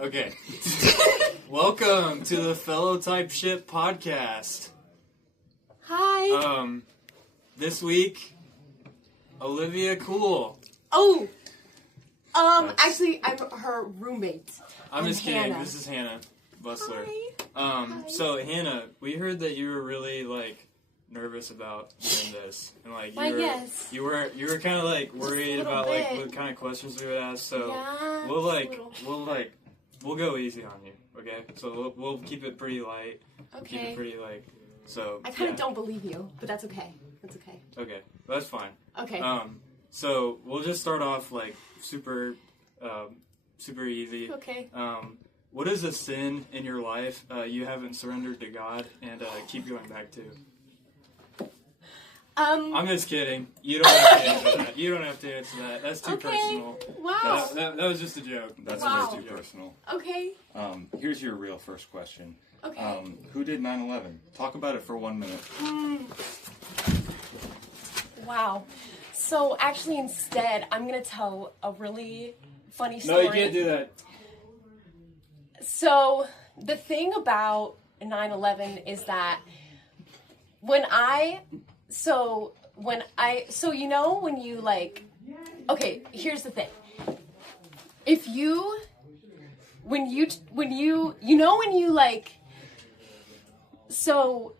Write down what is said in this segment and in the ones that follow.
Okay. Welcome to the Fellow Type Shit podcast. Hi. This week, Olivia Cool. Oh. Actually, I'm her roommate. I'm just kidding. Hannah. This is Hannah Busler. Hi. Hi. So Hannah, we heard that you were really nervous about doing this, and Yes. you were kind of worried about bit. what kind of questions we would ask. So Yeah, we'll go easy on you, okay? So we'll keep it pretty light. Okay. Keep it pretty so. I kind of don't believe you, but that's okay. That's okay. Okay, that's fine. Okay. So we'll just start off super easy. Okay. What is a sin in your life you haven't surrendered to God and keep going back to? I'm just kidding. You don't have to answer that. You don't have to answer that. That's too personal. Wow. That was just a joke. That's Wow. way too personal. Okay. Here's your real first question. Okay. Who did 9/11? Talk about it for 1 minute. Wow. So actually, instead, I'm gonna tell a really funny story. No, you can't do that. So the thing about 9/11 is that when you okay, here's the thing. So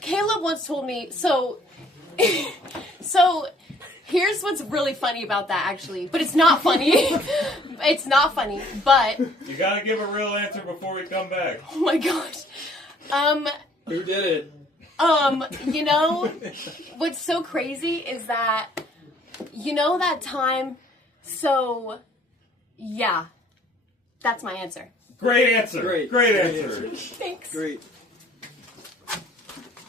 Caleb once told me, so here's what's really funny about that, actually, but it's not funny. It's not funny, but You gotta give a real answer before we come back. oh my gosh. Who did it? What's so crazy is that, that time, so, yeah, that's my answer. Great answer. Great answer. Thanks. Great.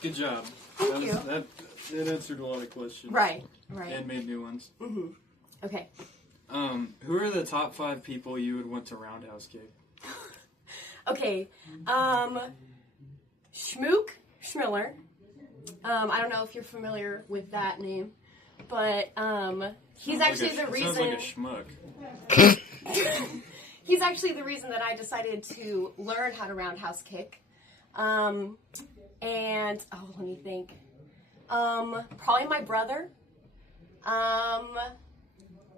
Good job. Thank you. That answered a lot of questions. Right. And made new ones. Mm-hmm. Okay. Who are the top 5 people you would want to roundhouse kick? Okay. Schmiller. I don't know if you're familiar with that name, but he's actually the reason. Sounds like a schmuck. He's actually the reason that I decided to learn how to roundhouse kick. And let me think. Probably my brother.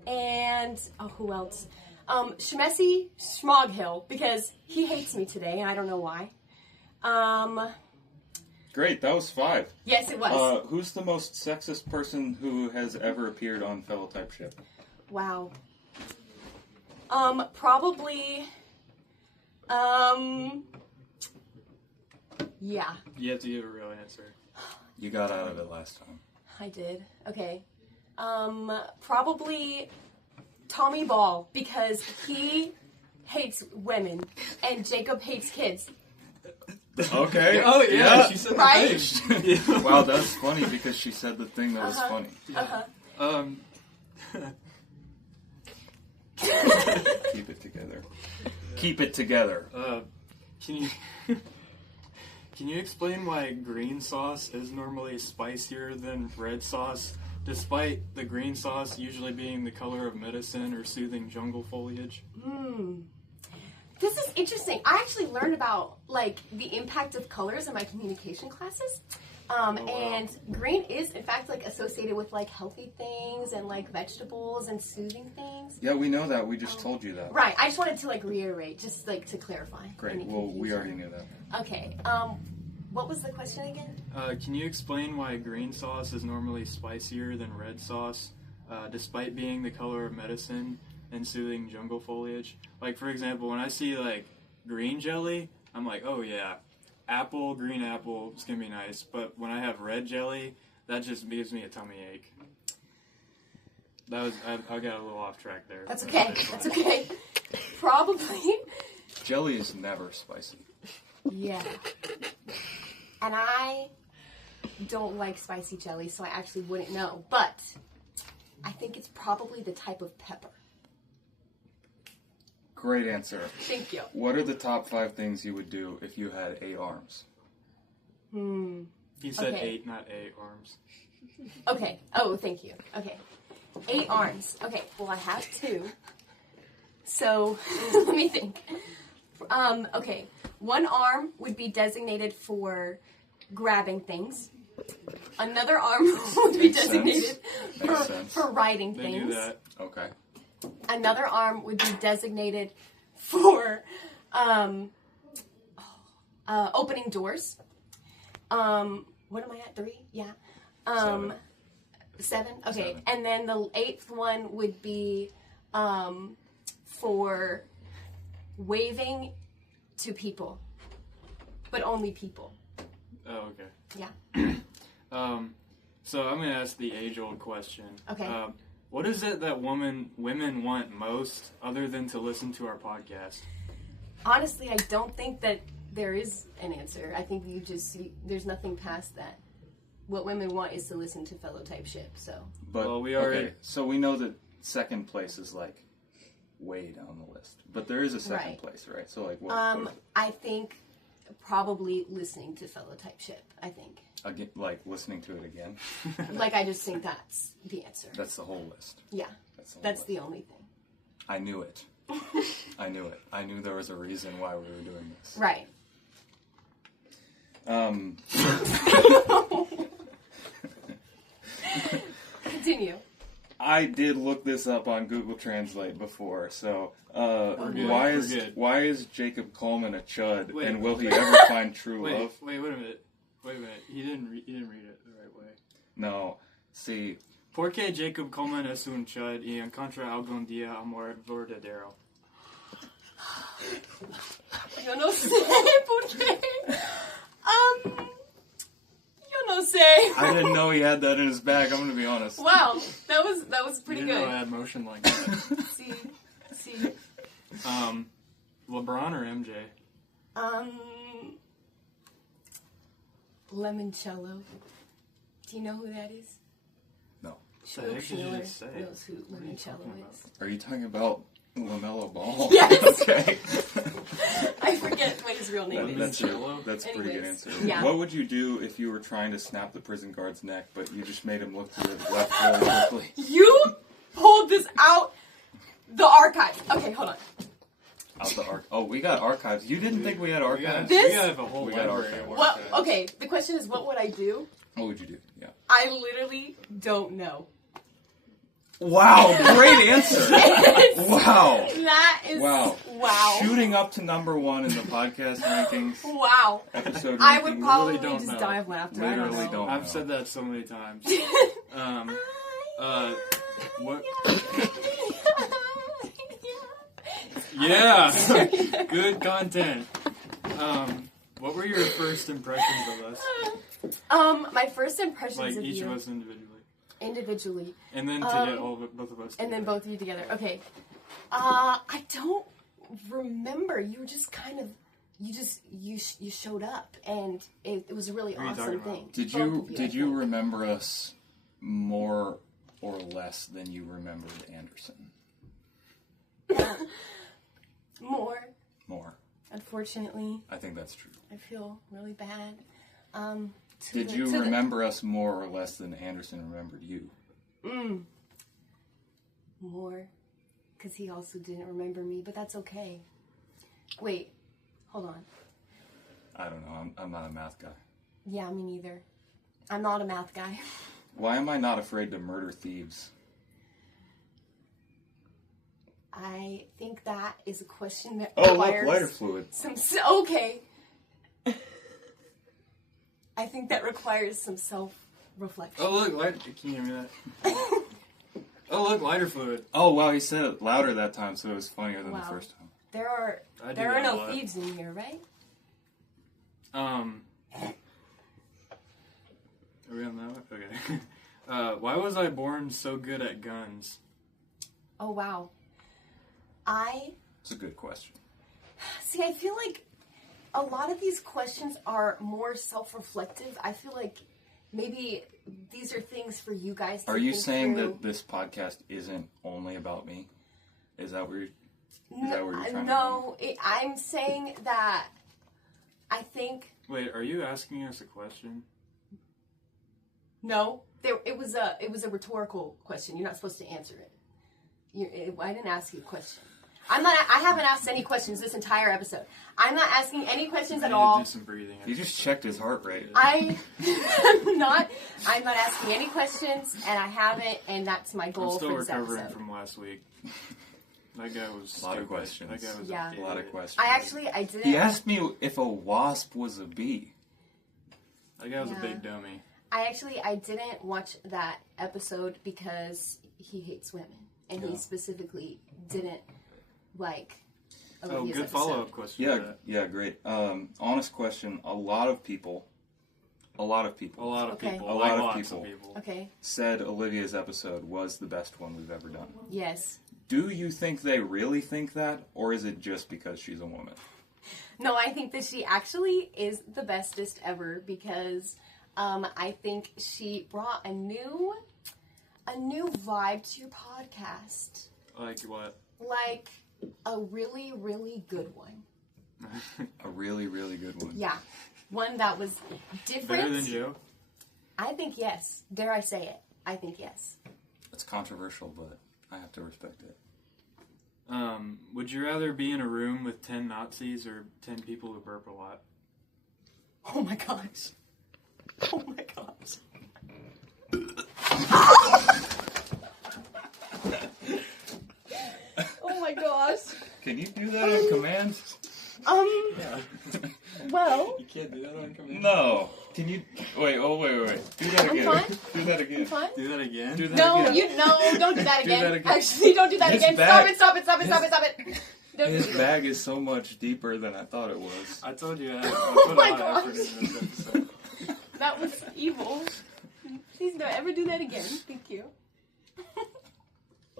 And who else? Shmesi Schmoghill, because he hates me today, and I don't know why. Great, that was 5. Yes, it was. Who's the most sexist person who has ever appeared on Fellow Type Ship? Wow. Probably. Yeah. You have to give a real answer. You got out of it last time. I did. Okay. Probably Tommy Ball, because he hates women and Jacob hates kids. Okay. Oh, yeah. She said Right? the thing. Wow, that's funny because she said the thing that was funny. Keep it together. Keep it together. Can you explain why green sauce is normally spicier than red sauce, despite the green sauce usually being the color of medicine or soothing jungle foliage? This is interesting. I actually learned about the impact of colors in my communication classes. And green is in fact associated with healthy things and vegetables and soothing things. Yeah, we know that. We just told you that. Right. I just wanted to reiterate, just to clarify. Great. Well, we already knew that. Okay. What was the question again? Can you explain why green sauce is normally spicier than red sauce, despite being the color of medicine and soothing jungle foliage? For example, when I see green jelly, I'm like, oh yeah, green apple, it's gonna be nice. But when I have red jelly, that just gives me a tummy ache. I got a little off track there. That's okay. That's okay. Probably. Jelly is never spicy. Yeah. And I don't like spicy jelly, so I actually wouldn't know. But I think it's probably the type of pepper. Great answer. Thank you. What are the top 5 things you would do if you had 8 arms? He said Okay. 8, not 8 arms. Okay. Oh, thank you. Okay. 8 arms. Okay, well, I have 2. So, let me think. Okay, 1 arm would be designated for grabbing things. Another arm would be Makes designated sense. for writing They things. do that. Okay. Another arm would be designated for opening doors. What am I at? 3? Yeah. 7? Okay. 7. And then the 8th one would be for waving to people, but only people. Oh, okay. Yeah. So I'm gonna ask the age-old question. Okay. What is it that women want most, other than to listen to our podcast? Honestly, I don't think that there is an answer. I think there's nothing past that. What women want is to listen to fellow type shit. So. But Well, we already- okay, so we know that second place is like way down the list, but there is a second Right. place, right? So like, what is it? I think probably listening to fellow type shit. I think. Again, like listening to it again. Like, I just think that's the answer. That's the whole list. Yeah. That's That's the only thing. I knew it. I knew it. I knew there was a reason why we were doing this. Right. Continue. I did look this up on Google Translate before, so good. why We're is good. why is Jacob Coleman a chud, Wait. and will he ever find true love? Wait a minute. He didn't read it the right way. No, see, Porque Jacob Coleman es un chud y encontra algún día amor verdadero. Yo no sé por qué. Yo no sé. I didn't know he had that in his bag. I'm gonna be honest. Wow, that was pretty You didn't know I good. had motion like that. See. LeBron or MJ? Limoncello. Do you know who that is? No. The heck did you Miller just say? knows who What are you talking limoncello about? is. Are you talking about LaMelo Ball? Yes. Okay. I forget what his real name is. That's Limoncello? that's a pretty good Anyways, answer. yeah. What would you do if you were trying to snap the prison guard's neck, but you just made him look to the left really quickly? You pulled this out the archive. Okay, hold on. Out the Oh, we got archives. You didn't think we had archives? This- We have a whole We got library of archives. What? archives. Okay, the question is, what would I do? What would you do? Yeah. I literally don't know. Wow, great answer. Wow. That is Wow. wow. Shooting up to number 1 in the podcast rankings. Wow. Episode I ranking. would probably Literally don't just know. die of laughter. I Literally don't know. don't. I've said that so many times. What? Yeah, good content. What were your first impressions of us? My first impressions Like of each you of us individually, individually, and then to get both of us, and then together. both of you together. Okay. I don't remember. You were just kind of, you showed up, and it was a really What are you awesome talking about? thing. Did Both you of I did you think. remember us more or less than you remembered Anderson? More? More. Unfortunately, I think that's true. I feel really bad. Did you remember us more or less than Anderson remembered you? More, because he also didn't remember me, but that's okay. Wait, hold on. I don't know. I'm not a math guy. Yeah, me neither. I'm not a math guy. Why am I not afraid to murder thieves? I think that is a question that Oh, look, requires lighter fluid. okay. I think that requires some self-reflection. Oh look, lighter. Can you hear me that? Oh look, lighter fluid. Oh, wow, he said it louder that time, so it was funnier than Wow. the first time. There are I do there are that a no lot. thieves in here, right? Are we on that one? Okay. Why was I born so good at guns? Oh wow. It's a good question. See, I feel like a lot of these questions are more self-reflective. I feel like maybe these are things for you guys to Are you think saying through. that this podcast isn't only about me? Is that where you're trying to No, I'm saying that I think Wait, are you asking us a question? No, it was a rhetorical question. You're not supposed to answer it. I didn't ask you a question. I haven't asked any questions this entire episode. I'm not asking any questions at all. Do some breathing. He just checked his heart rate. I'm not asking any questions, and I haven't, and that's my goal I'm still for this recovering episode. from last week. That guy was A lot of stupid. questions. That guy was Yeah. an A lot of idiot. questions. I didn't. He asked me if a wasp was a bee. That guy was Yeah. a big dummy. I didn't watch that episode because he hates women, and Yeah. he specifically didn't like. Oh, Olivia's good episode. follow-up question. to Yeah, that. yeah, great. Honest question. A lot of people A lot of Okay. people. A lot Like of lots people. of people. Okay. said Olivia's episode was the best one we've ever done. Yes. Do you think they really think that, or is it just because she's a woman? No, I think that she actually is the bestest ever because I think she brought a new vibe to your podcast. Like what? Like a really, really good one. A really, really good one. Yeah. One that was different. Better than Joe? I think yes. Dare I say it? I think yes. It's controversial, but I have to respect it. Would you rather be in a room with 10 Nazis or 10 people who burp a lot? Oh my gosh. Oh my gosh. Oh my gosh. Can you do that on command? Well, You can't do that on command. No. Can you? Wait. Do that I'm again. fine. Do that again. fine. Do that again? Do that No, again. don't do that Do again. that again. Actually, don't do that His again. bag- Stop it. Don't His do it. bag is so much deeper than I thought it was. I told you I Oh put my a lot of effort gosh. into this episode. That was evil. Please don't ever do that again. Thank you.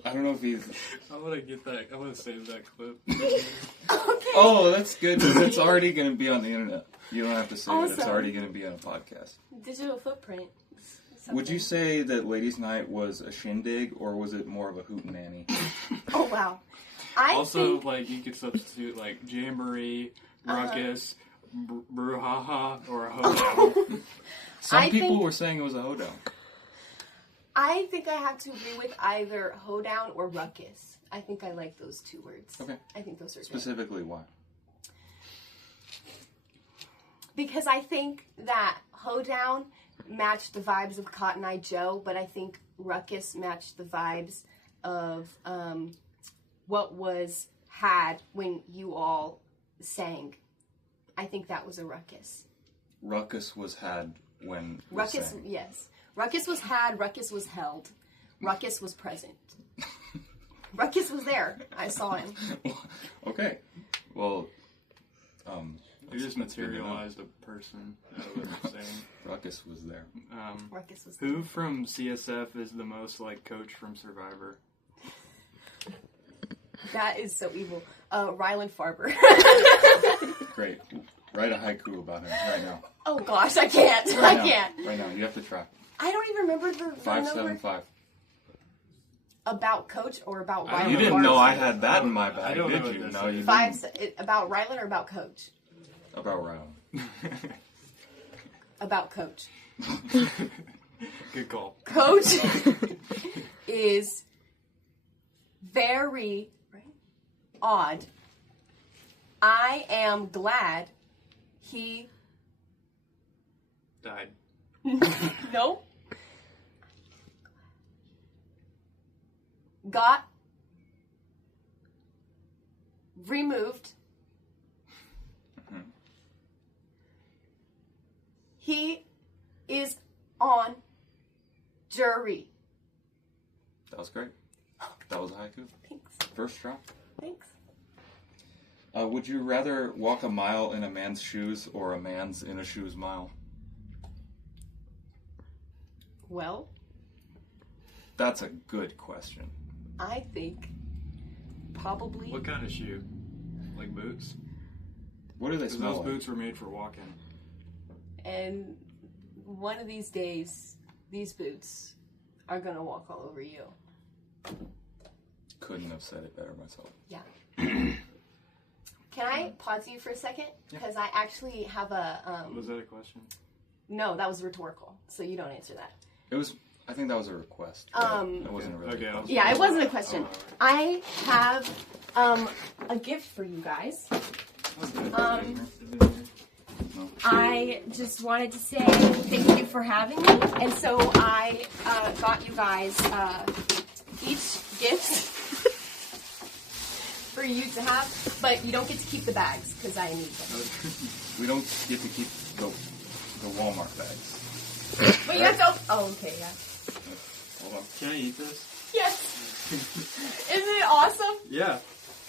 I don't know if he's. I want to get that. I want to save that clip. Okay. Oh, that's good because it's already going to be on the internet. You don't have to say it. It's Awesome. already going to be on a podcast. Digital footprint. Would you say that Ladies' Night was a shindig, or was it more of a hootenanny? Oh wow. I Also, think like, you could substitute, like, jamboree, ruckus, brouhaha, or a hoedown. Some I people think- were saying it was a hoedown. I have to agree with either hoedown or ruckus. I think I like those two words. Okay. I think those are good. Specifically, why? Because I think that hoedown matched the vibes of Cotton Eye Joe, but I think ruckus matched the vibes of what was had when you all sang. I think that was a ruckus. Ruckus was had when we Ruckus, sang. yes. Ruckus was had, ruckus was held. Ruckus was present. Ruckus was there. I saw him. Okay. Well, You just materialized a person out of what you're saying. Ruckus was there. Ruckus was there. Who from CSF is the most like Coach from Survivor? That is so evil. Ryland Farber. Great. Write a haiku about him right now. Oh gosh, I can't. Right I now. can't. Right now. You have to try. I don't even remember the number. 575. About Coach or about I Ryland don't You didn't Farber? know I had that in my I bag, don't know did what you? this No, is. you didn't. About Ryland or about Coach? About Ryan. About Coach. Good call. Coach is very odd. I am glad he Died. no got removed. Mhm. He is on jury. That was great. That was a haiku. Thanks. First try. Thanks. Would you rather walk a mile in a man's shoes or a man's in a shoes mile? Well, That's a good question. I think probably What kind of shoe? Like boots? What do they Because smell those like? boots were made for walking. and one of these days these boots are gonna walk all over you. Couldn't have said it better myself. Yeah. Can I pause you for a second? Yeah. Because I actually have a Was that a question? no, that was rhetorical, so you don't answer that. It was. I think that was a request. It wasn't a really request. Yeah, it wasn't a question. I have a gift for you guys. I just wanted to say thank you for having me, and so I got you guys each gift for you to have, but you don't get to keep the bags because I need them. We don't get to keep the Walmart bags. But you have to. Oh, okay, yeah. Hold on. Can I eat this? Yes. Isn't it awesome? Yeah.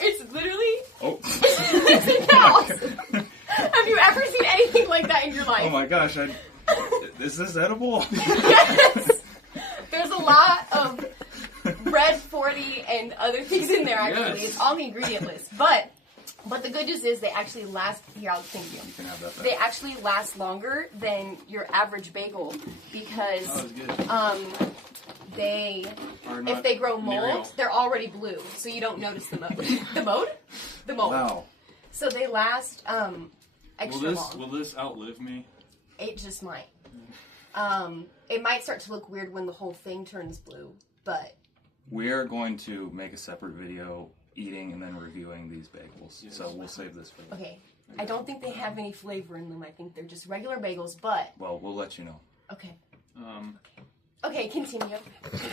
It's literally. Oh. Isn't it awesome? Have you ever seen anything like that in your life? Oh my gosh! Is this edible? Yes. There's a lot of red 40 and other things in there. Actually, Yes. It's on the ingredient list. But the good news is they actually last. Here, I'll thank you. You can have that back. They actually last longer than your average bagel because if they grow mold, they're already blue, so you don't notice the mold. The mold. Wow. So they last extra long. Will this outlive me? It just might. It might start to look weird when the whole thing turns blue, but We are going to make a separate video eating and then reviewing these bagels. Yes. So we'll save this for later. okay. I don't think they have any flavor in them. I think they're just regular bagels, but Well, we'll let you know. okay. Um, Okay, continue. okay.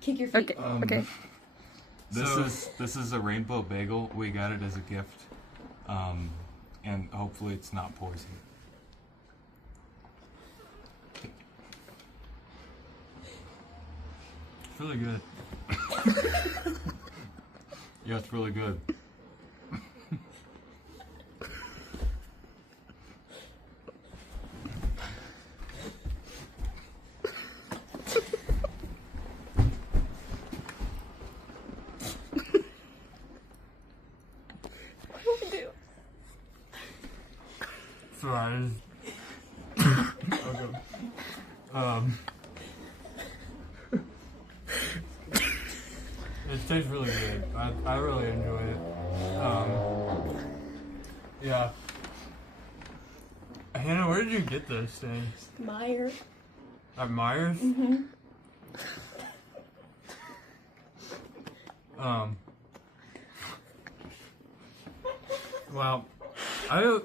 Kick your feet. Okay. This is a rainbow bagel. We got it as a gift, and hopefully it's not poison. It's really good. Yeah, it's really good. Sorry. Okay. It tastes really good. I really enjoy it. Yeah. Hannah, where did you get those things? Meyer. At Myers? Well, I don't.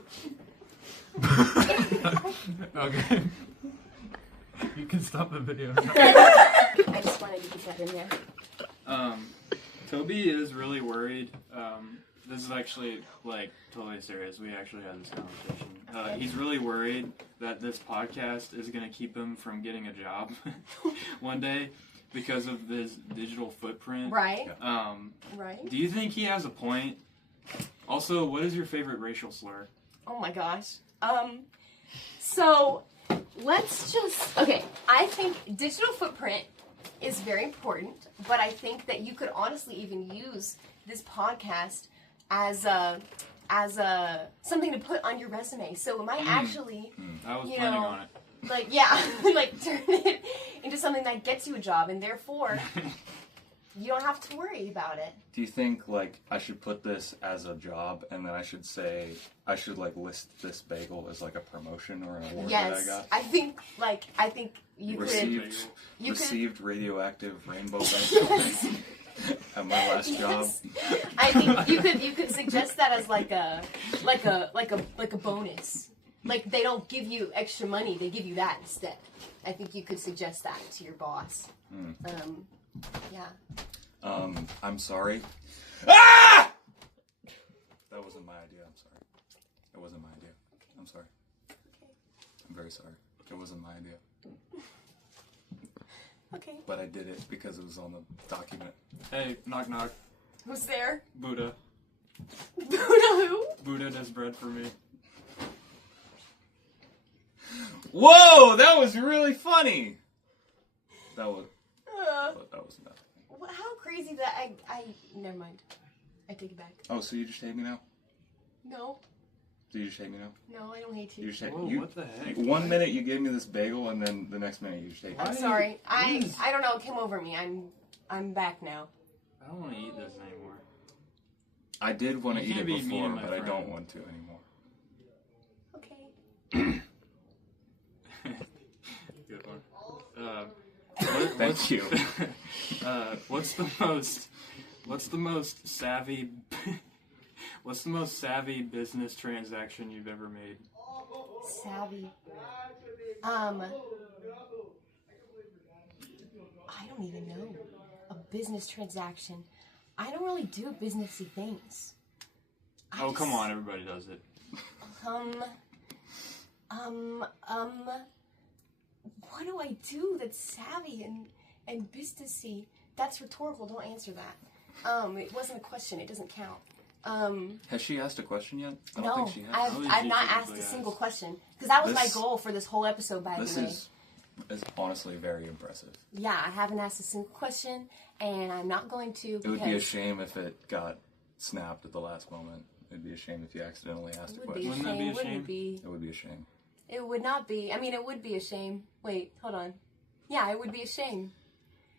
Okay. You can stop the video. I just wanted to get that in there. Toby is really worried. This is actually, like, totally serious. We actually had this conversation. He's really worried that this podcast is going to keep him from getting a job one day because of this digital footprint. Right. Right. Do you think he has a point? Also, what is your favorite racial slur? Oh my gosh. So let's just, okay, I think digital footprint is very important, but I think that you could honestly even use this podcast as a something to put on your resume. So it might actually, I was planning on it. like, yeah, like turn it into something that gets you a job, and therefore you don't have to worry about it. Do you think, like, I should put this as a job and then I should say, like, list this bagel as, like, a promotion or an award that I Yes, got? I think you Received radioactive rainbow bagel at my last job. I think you could suggest that as like a bonus. Like they don't give you extra money, they give you that instead. I think you could suggest that to your boss. Yeah. I'm sorry. Ah! That wasn't my idea. I'm sorry. It wasn't my idea. I'm sorry. I'm very sorry. It wasn't my idea. Okay. But I did it because it was on the document. Hey, knock knock. Who's there? Buddha. Buddha who? Buddha does bread for me. Whoa! That was really funny! That was nothing. How crazy that I never mind. I take it back. Oh, so you just hate me now? No. Do you just hate me now? No, I don't hate you. You just hate Whoa, you. what the heck? 1 minute you gave me this bagel, and then the next minute you just hate me. I'm sorry. I don't know, it came over me. I'm back now. I don't want to eat this anymore. I did want to You eat it can't be mean before, to my but I friend. don't want to anymore. Okay. Good one. Thank you. What's the most savvy business transaction you've ever made? Savvy. I don't even know. A business transaction. I don't really do businessy things. Come on, everybody does it. What do I do that's savvy and businessy? That's rhetorical. Don't answer that. It wasn't a question. It doesn't count. Has she asked a question yet? I No, don't think she has. I've not asked a single question because that was my goal for this whole episode. By the way, This is honestly very impressive. yeah, I haven't asked a single question, and I'm not going to. It would be a shame if it got snapped at the last moment. It'd be a shame if you accidentally asked a question. Wouldn't that be a shame? Wouldn't it be? It would be a shame. It would not be. I mean, it would be a shame. Wait, hold on. Yeah, it would be a shame.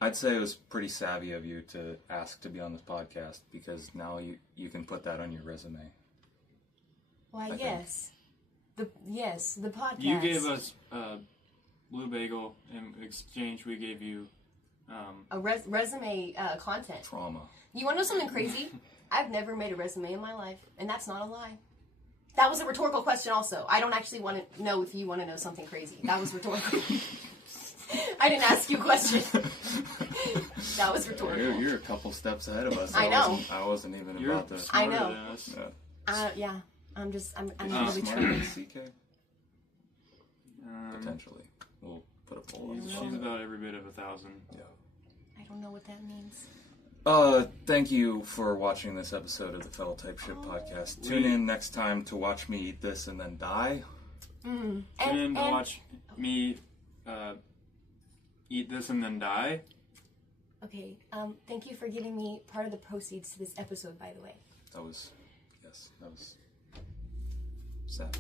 I'd say it was pretty savvy of you to ask to be on this podcast because now you can put that on your resume. Why, I yes. The podcast. You gave us Blue Bagel. In exchange, we gave you a resume content. Trauma. You want to know something crazy? I've never made a resume in my life, and that's not a lie. That was a rhetorical question also. I don't actually want to know if you want to know something crazy. That was rhetorical. I didn't ask you a question. That was rhetorical. You're a couple steps ahead of us. I know. I wasn't even You're about to. smarter I know. than us. Yeah. Yeah. I'm Is really she smarter than trying. CK? Potentially. We'll put a poll on She's about every bit of 1,000. Yeah. I don't know what that means. Thank you for watching this episode of the Fell Type Shit podcast. Tune in next time to watch me eat this and then die. Tune in to watch me eat this and then die. Okay. Thank you for giving me part of the proceeds to this episode, by the way. That was sad.